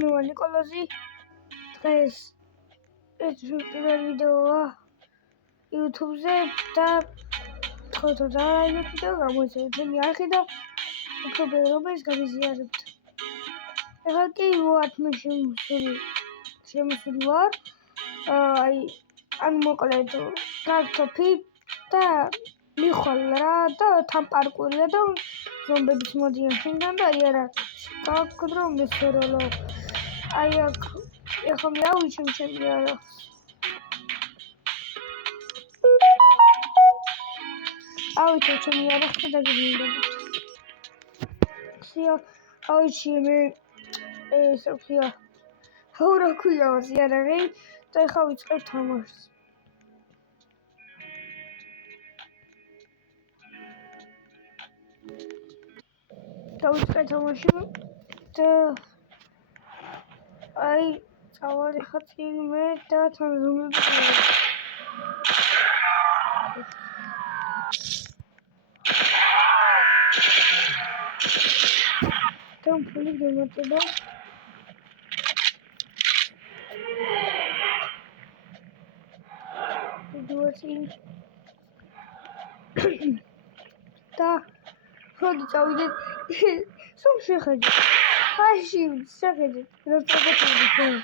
მე ნიკოლოზი. დღეს ეს პირველი ვიდეოა YouTube-ზე და თქო და ვიდეო გამოიწვია თემი არხი და უფრო ბევრობას გავიზიარებთ. ეხლა კი ვატმე შემოსული ვარ. ან მოკლედ გართოფი და მიხვალ რა და თან პარკურია და ზომბებიც მოდიან შენგან და აი არა გავაგდრო რომ მესეროლო აი აქ ეხლა მე ავიჩემ ჩემი არა ავიჩემ ჩემი არახი და გიგინდებით ხია ავიჩი მე ეს ხია ჰორა ქვია ზიარაღი და ეხლა ვიწყებ თამაშს დავიწყე თამაში და აი წავალი ხა წინ მე და თან ზომები там поле демонтировал да ходи წავიდეთ სულ შეხედე ხაში შეხედე რა წაგოწევი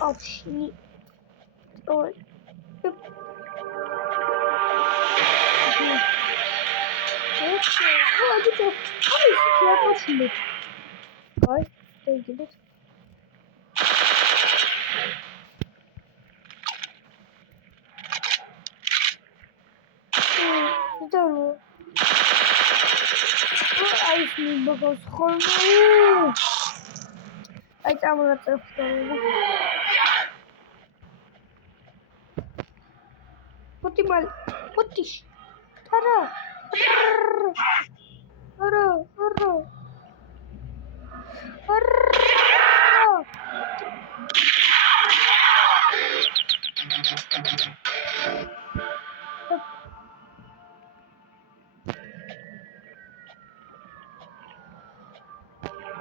Option. Oh. Putih. Tara.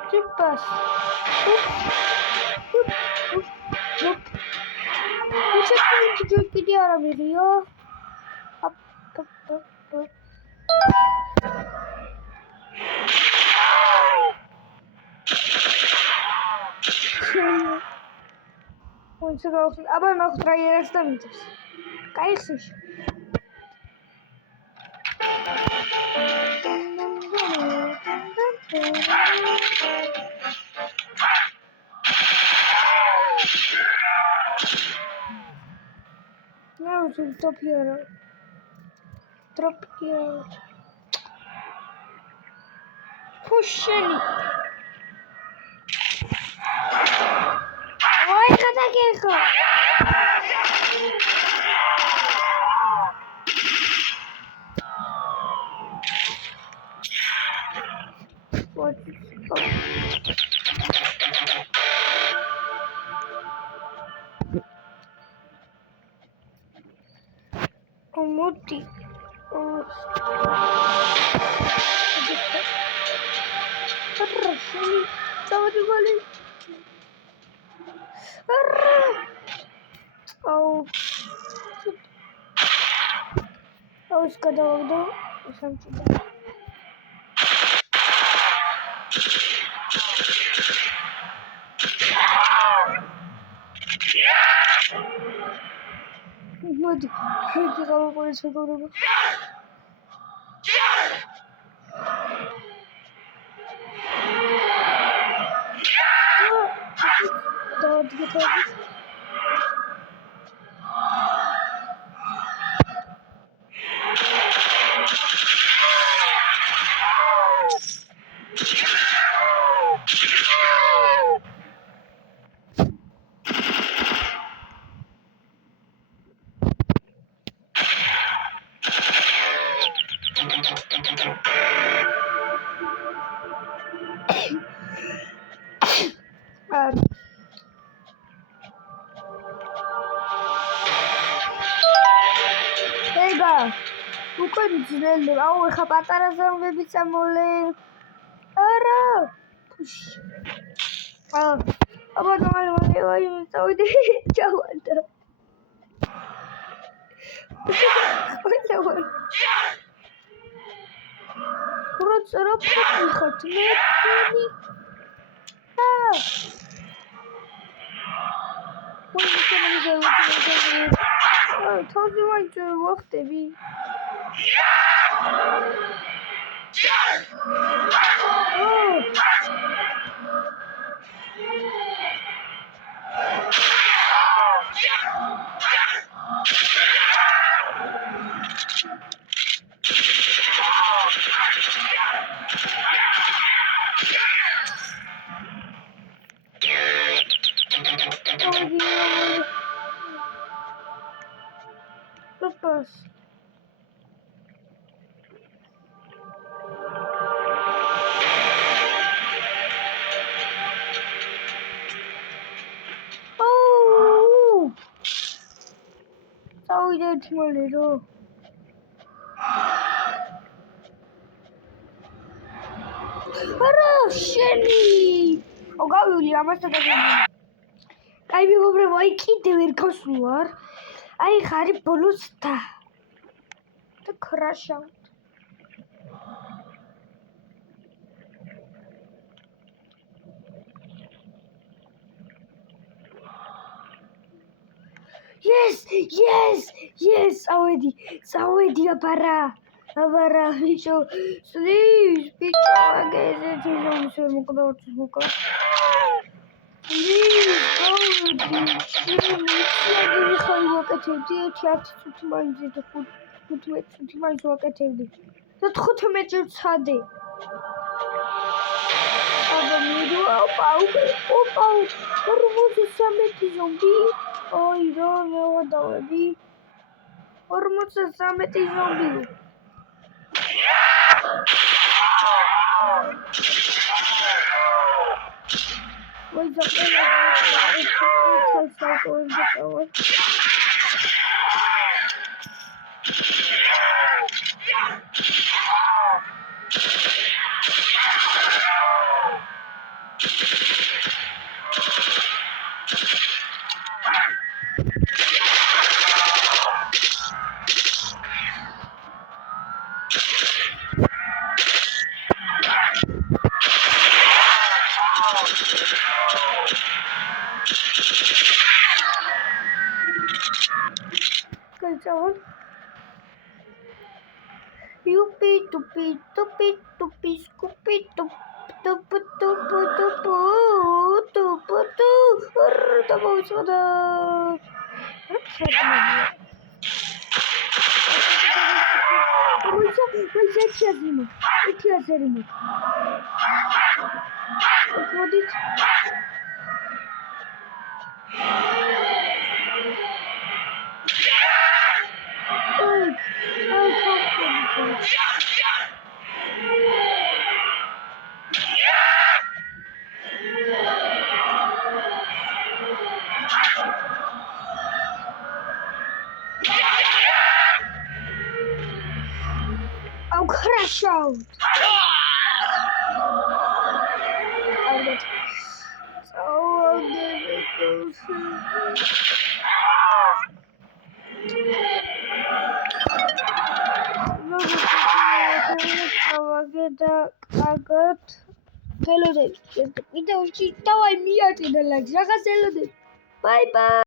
Cipas. Você pode dividir a video? Aber noch 3 Jahre damit. Geil sich. Now to stop here. Drop here. Pushing. Why can't I get her? What? Oh, Moti. उसका दो समझ Modi, que acabou por isso agora. უკვე ძნელდება. აუ, ეხა პატარა ზომბები წამოვლენ. არა. აბა ნორმალი წავიდი. ჩავარდა. რა ფიქრობთ მე? თავზე მაინც ვახტები. წავიდეთ მალე რა. არა შენი. გავივლი ამასთან დაგივლი. აი მეგობრებო, აი კიდევ ვერ გავსვარ. აი ხარი ბოლოს და crashout. Yes, წავედი აბარა, ბიჭო, please, ბიჭო, აგეზეთი ზომის ვერ მოკლა. Please, გავედი, ხარი ვაკეთებდი, 10 წუთი მაინც და 15 წუთი მაინც ვაკეთებდი. და 15 ჯერ ვცადე. აბა მიდო, ოპა, 43 ზომბი. ой, რა მევადავები. 43 ზომბი. ой, ზაპელა. Yupi, scoopy, I'll crash out. Bye bye.